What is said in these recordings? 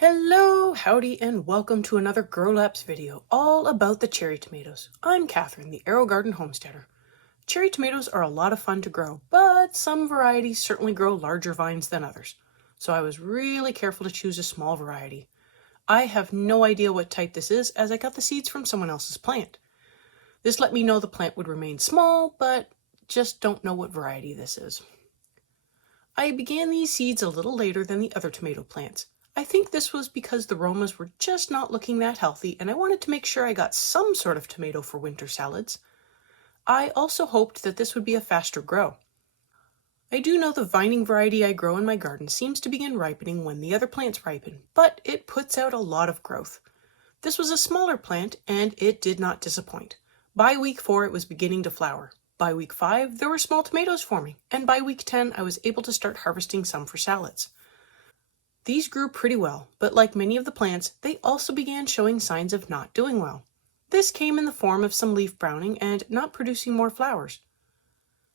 Hello, howdy, and welcome to another Grow Lapse video all about the cherry tomatoes. I'm Catherine, the Aerogarden Homesteader. Cherry tomatoes are a lot of fun to grow, but some varieties certainly grow larger vines than others. So I was really careful to choose a small variety. I have no idea what type this is as I got the seeds from someone else's plant. This let me know the plant would remain small, but just don't know what variety this is. I began these seeds a little later than the other tomato plants. I think this was because the Romas were just not looking that healthy and I wanted to make sure I got some sort of tomato for winter salads. I also hoped that this would be a faster grow. I do know the vining variety I grow in my garden seems to begin ripening when the other plants ripen, but it puts out a lot of growth. This was a smaller plant and it did not disappoint. By week 4 it was beginning to flower. By week 5 there were small tomatoes forming, and by week 10 I was able to start harvesting some for salads. These grew pretty well, but like many of the plants, they also began showing signs of not doing well. This came in the form of some leaf browning and not producing more flowers.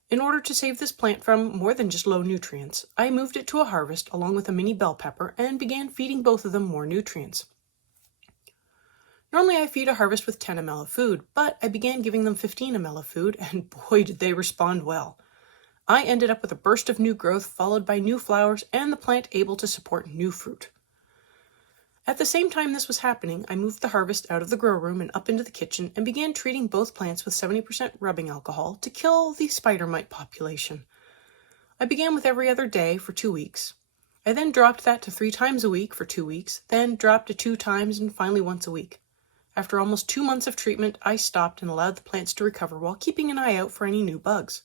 In order to save this plant from more than just low nutrients, I moved it to a harvest along with a mini bell pepper and began feeding both of them more nutrients. Normally I feed a harvest with 10 ml of food, but I began giving them 15 ml of food and boy did they respond well. I ended up with a burst of new growth followed by new flowers and the plant able to support new fruit. At the same time this was happening, I moved the harvest out of the grow room and up into the kitchen and began treating both plants with 70% rubbing alcohol to kill the spider mite population. I began with every other day for 2 weeks. I then dropped that to 3 times a week for 2 weeks, then dropped to 2 times and finally once a week. After almost 2 months of treatment, I stopped and allowed the plants to recover while keeping an eye out for any new bugs.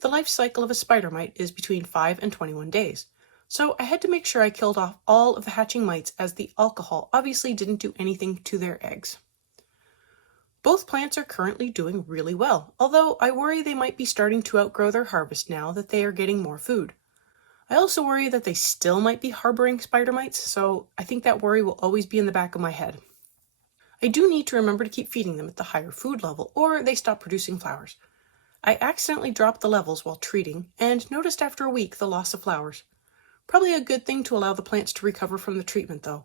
The life cycle of a spider mite is between 5 and 21 days, so I had to make sure I killed off all of the hatching mites as the alcohol obviously didn't do anything to their eggs. Both plants are currently doing really well, although I worry they might be starting to outgrow their harvest now that they are getting more food. I also worry that they still might be harboring spider mites, so I think that worry will always be in the back of my head. I do need to remember to keep feeding them at the higher food level, or they stop producing flowers. I accidentally dropped the levels while treating and noticed after a week the loss of flowers. Probably a good thing to allow the plants to recover from the treatment though.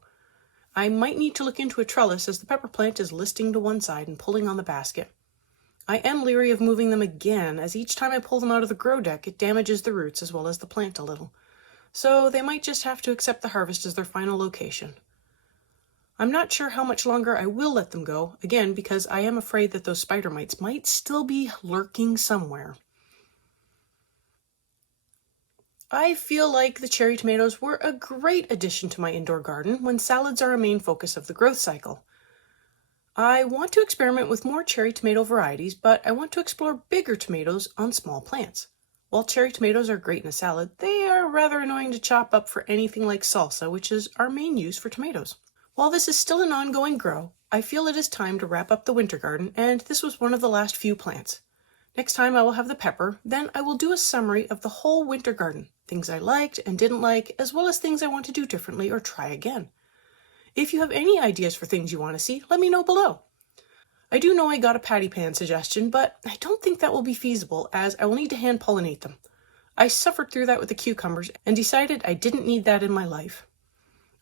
I might need to look into a trellis as the pepper plant is listing to one side and pulling on the basket. I am leery of moving them again as each time I pull them out of the grow deck it damages the roots as well as the plant a little. So they might just have to accept the harvest as their final location. I'm not sure how much longer I will let them go, again because I am afraid that those spider mites might still be lurking somewhere. I feel like the cherry tomatoes were a great addition to my indoor garden when salads are a main focus of the growth cycle. I want to experiment with more cherry tomato varieties, but I want to explore bigger tomatoes on small plants. While cherry tomatoes are great in a salad, they are rather annoying to chop up for anything like salsa, which is our main use for tomatoes. While this is still an ongoing grow, I feel it is time to wrap up the winter garden, and this was one of the last few plants. Next time I will have the pepper, then I will do a summary of the whole winter garden, things I liked and didn't like, as well as things I want to do differently or try again. If you have any ideas for things you want to see, let me know below. I do know I got a patty pan suggestion, but I don't think that will be feasible as I will need to hand pollinate them. I suffered through that with the cucumbers and decided I didn't need that in my life.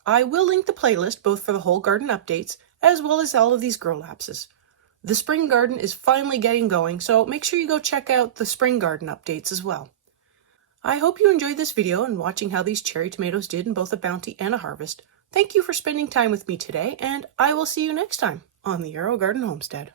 I will link the playlist both for the whole garden updates as well as all of these grow lapses. The spring garden is finally getting going, so make sure you go check out the spring garden updates as well. I hope you enjoyed this video and watching how these cherry tomatoes did in both a bounty and a harvest. Thank you for spending time with me today, and I will see you next time on the Aerogarden Homestead.